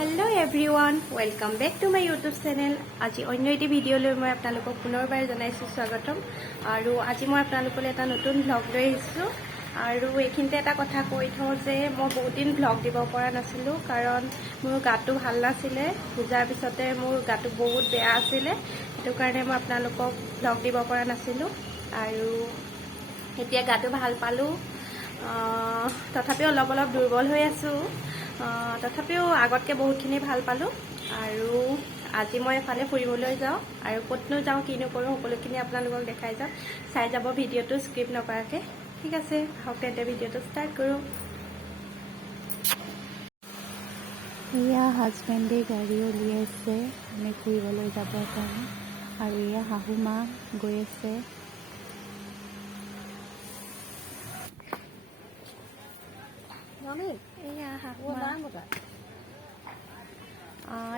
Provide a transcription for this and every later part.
Hello everyone welcome back to my YouTube channel. आज अन्य eighty video লৈ মই আপোনালোকক পুনৰবাৰ জনাইছো স্বাগতম। আৰু আজি মই আপোনালোকলৈ এটা নতুন ব্লগ লৈ আহিছো। আৰু এইখিনিতে এটা কথা কৈ থওঁ যে মই বহুত দিন ব্লগ দিব পৰা নাছিলো কাৰণ মোৰ গাটো ভাল নাছিলে। পূজাৰ পিছতে মোৰ গাটো বহুত বেয়া আছিলে, সেইটো কাৰণে মই আপোনালোকক ব্লগ দিব পৰা নাছিলো। আৰু এতিয়া গাটো ভাল পালো, তথাপিও অলপ অলপ দুৰ্বল হৈ আছো। তথাপিও আগতকৈ বহুতখিনি ভাল পালোঁ। আৰু আজি মই এফালে ফুৰিবলৈ যাওঁ আৰু ক'তনো যাওঁ কিনো কৰোঁ সকলোখিনি আপোনালোকক দেখাই যাওঁ। চাই যাব ভিডিঅ'টো স্কিপ নকৰাকৈ। ঠিক আছে, আহক তেন্তে ভিডিঅ'টো ষ্টাৰ্ট কৰোঁ। এয়া হাজবেণ্ডে গাড়ী উলিয়াইছে আমি ফুৰিবলৈ যাবৰ কাৰণে, আৰু এয়া শাহু মা গৈ আছে।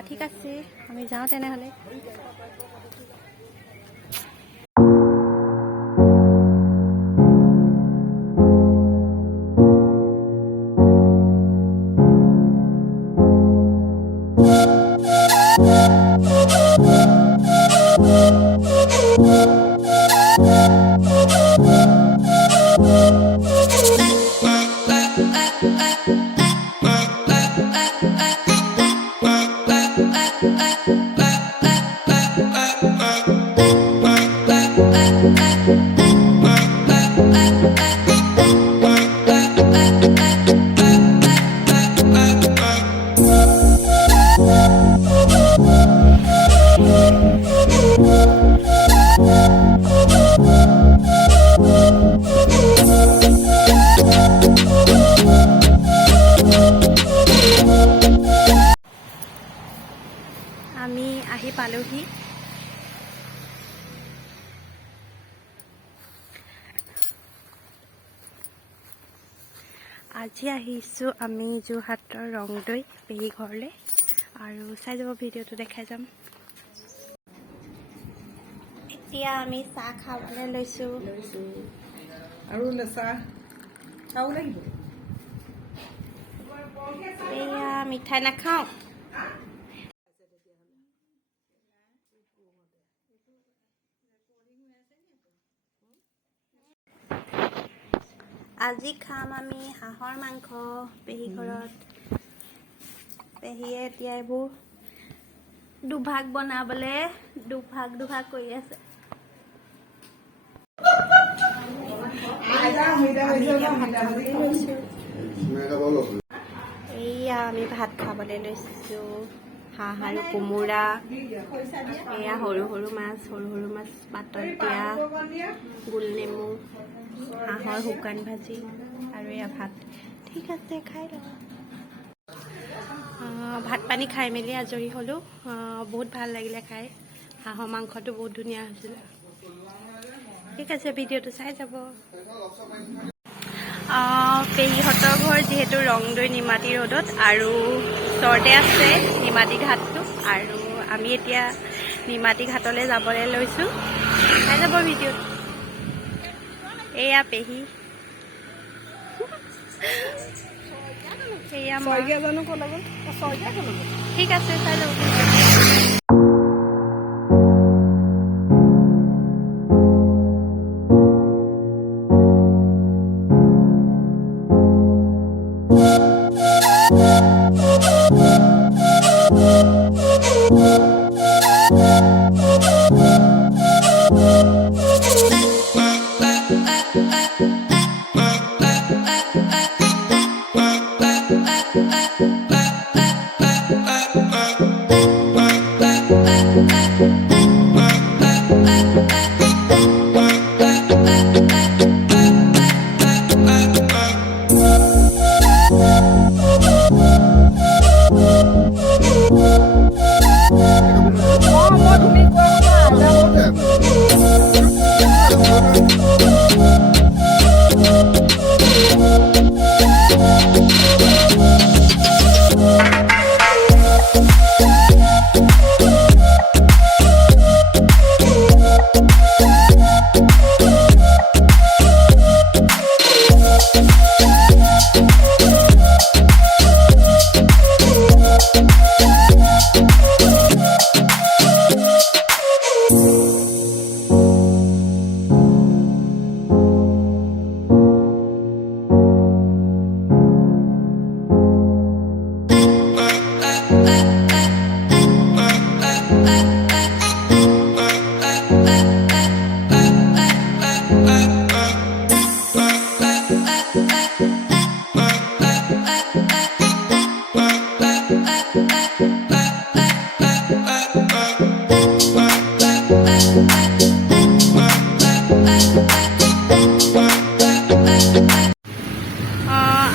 ঠিক আছে, আমি যাওঁ তেনেহ'লে। আমি আহি পালোহি। আজি আহিছোঁ আমি যোৰহাটৰ ৰংদৈ পেহী ঘৰলৈ, আৰু চাই যাব ভিডিঅ'টো দেখাই যাম। এতিয়া আমি চাহ খাবলৈ লৈছোঁ। আৰু চাহ খাব লাগিব। এয়া মিঠাই নাখাওঁ। আজি খাম আমি হাঁহৰ মাংস পেহী ঘৰত। পেহীয়ে এতিয়া এইবোৰ দুভাগ বনাবলৈ দুভাগ কৰি আছে। এয়া আমি ভাত খাবলৈ লৈছোঁ। হাঁহ আৰু কোমোৰা, এয়া সৰু সৰু মাছ পাতত দিয়া, গোল নেমু, হাঁহৰ শুকান ভাজি, আৰু এয়া ভাত। ঠিক আছে, খাই লওঁ। ভাত পানী খাই মেলি আজৰি হ'লোঁ। বহুত ভাল লাগিলে খাই। হাঁহৰ মাংসটো বহুত ধুনীয়া হৈছিলে। ঠিক আছে, ভিডিঅ'টো চাই যাব। পেহীহঁতৰ ঘৰ যিহেতু ৰংদৈ নিমাতী ৰোডত, আৰু ওচৰতে আছে নিমাতী ঘাটটো। আৰু আমি এতিয়া নিমাতী ঘাটলৈ যাবলৈ লৈছোঁ। চাই যাব ভিডিঅ'ত। এয়া পেহী, এয়া মা। ঠিক আছে, চাই যাব।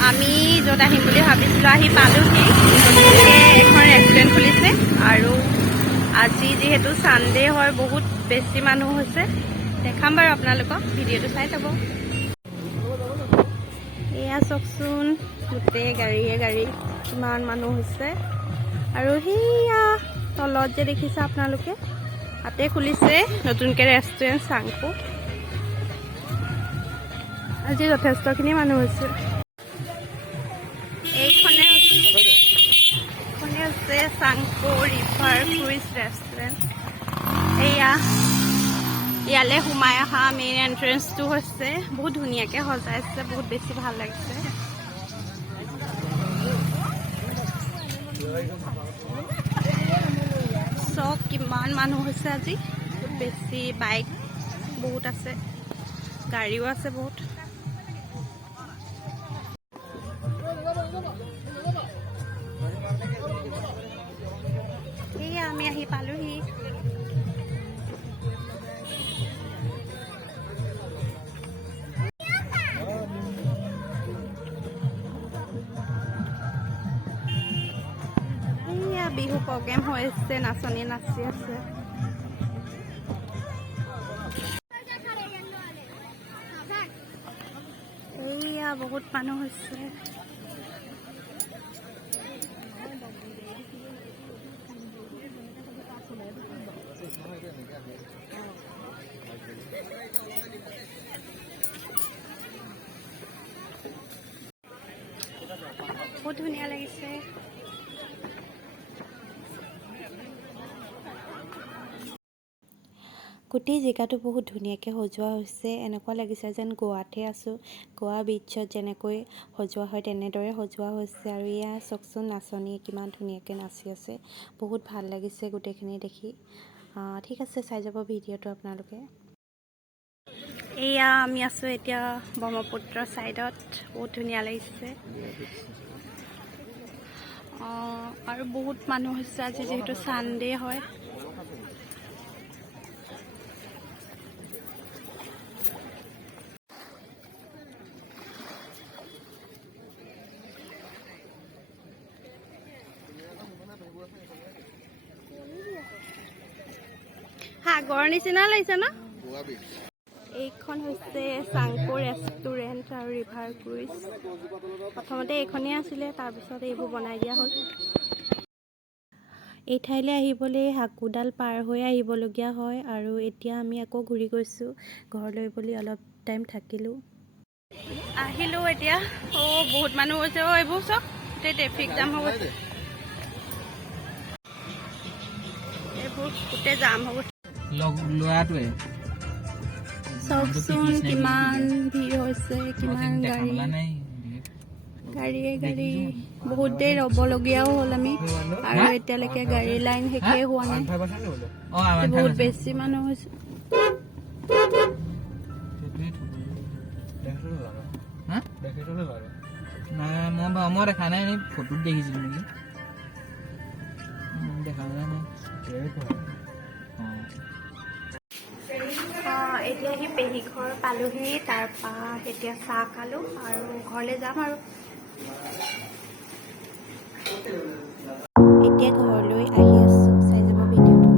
আমি য'ত আহিম বুলি ভাবিছিলোঁ আহি পালোহি। এখন ৰেষ্টুৰেণ্ট খুলিছে আৰু আজি যিহেতু ছানডে হয় বহুত বেছি মানুহ হৈছে। দেখাম বাৰু আপোনালোকক, ভিডিঅ'টো চাই যাব। এয়া চাওকচোন, গোটেই গাড়ীয়ে গাড়ী কিমান মানুহ হৈছে। আৰু সেয়া তলত যে দেখিছে আপোনালোকে, তাতে খুলিছে নতুনকৈ ৰেষ্টুৰেণ্ট চাংপো। আজি যথেষ্টখিনি মানুহ হৈছে। এইখনে হৈছে চাংপো ৰিভাৰ ক্ৰুইজ ৰেষ্টুৰেণ্ট। এয়া ইয়ালৈ সোমাই অহা মেইন এণ্ট্ৰেঞ্চটো হৈছে, বহুত ধুনীয়াকৈ সজাইছে, বহুত বেছি ভাল লাগিছে। চব কিমান মানুহ হৈছে আজি, বহুত বেছি বাইক বহুত আছে, গাড়ীও আছে বহুত। এয়া আমি আহি পালোহি। এয়া বিহু প্ৰগ্ৰেম হৈছে, নাচনী নাচি আছে। এয়া বহুত মানুহ হৈছে। বহুত ধুনীয়া লাগিছে। গোটেই জেগাটো বহুত ধুনীয়াকৈ সজোৱা হৈছে, এনেকুৱা লাগিছে যেন গোৱাতহে আছোঁ। গোৱা বিচত যেনেকৈ সজোৱা হয় তেনেদৰে সজোৱা হৈছে। আৰু এয়া চাওকচোন, নাচনীয়ে কিমান ধুনীয়াকৈ নাচি আছে, বহুত ভাল লাগিছে গোটেইখিনি দেখি। ঠিক আছে, চাই যাব ভিডিঅ'টো আপোনালোকে। এয়া আমি আছোঁ এতিয়া ব্ৰহ্মপুত্ৰ ছাইডত, বহুত ধুনীয়া লাগিছে। আৰু বহুত মানুহ হৈছে আজি যিহেতু ছানডে হয়। সাগৰ নিচিনা লাগিছে ন? এইখন হৈছে চাংপো ৰেষ্টুৰেণ্ট আৰু ৰিভাৰ ক্ৰুইজ। প্ৰথমতে এইখনেই আছিলে, তাৰপিছত এইবোৰ বনাই দিয়া হ'ল। এই ঠাইলৈ আহিবলৈ হাকুডাল পাৰ হৈ আহিবলগীয়া হয়। আৰু এতিয়া আমি আকৌ ঘূৰি গৈছোঁ ঘৰলৈ বুলি, অলপ টাইম থাকিলোঁ। আহিলোঁ এতিয়া। বহুত মানুহ হৈছে। এইবোৰ চব গোটেই ট্ৰেফিক জাম হৈ গৈছে। এইবোৰ গোটেই জাম হৈ গৈছে। ল'ৰাটোৱে চাওকচোন কিমান ভিৰ হৈছে, কিমান গাড়ী, গাড়ীয়ে গাড়ী। বহুত দেৰি ৰ'বলগীয়াও হ'ল আমি, আৰু এতিয়ালৈকে গাড়ীৰ লাইন শেষেই হোৱা নাই। বহুত বেছি মানুহ হৈছে। মই দেখা নাই, ফটোত দেখিছিলোঁ নেকি, দেখা নাই। এতিয়া সি পেহী ঘৰ পালোহি, তাৰপৰা এতিয়া চাহ খালোঁ আৰু ঘৰলৈ যাম আৰু। এতিয়া ঘৰলৈ আহি আছোঁ, চাই যাব ভিডিঅ'টো।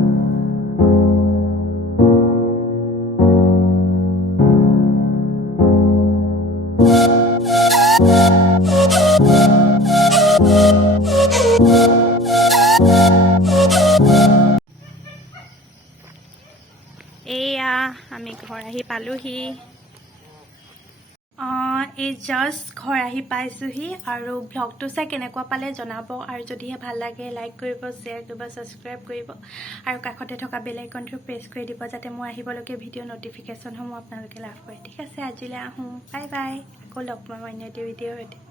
এয়া আমি ঘৰ আহি পালোহি। এই জাষ্ট ঘৰ আহি পাইছোঁহি। আৰু ব্লগটো চাই কেনেকুৱা পালে জনাব, আৰু যদিহে ভাল লাগে লাইক কৰিব, শ্বেয়াৰ কৰিব, ছাবস্ক্ৰাইব কৰিব, আৰু কাষতে থকা বেল আইকনটো প্ৰেছ কৰি দিব, যাতে মই আহিবলগীয়া ভিডিঅ' ন'টিফিকেশ্যনসমূহ আপোনালোকে লাভ কৰে। ঠিক আছে, আজিলৈ আহোঁ, বাই বাই। আকৌ লগ পাম অন্য এটা ভিডিঅ'ৰ সৈতে।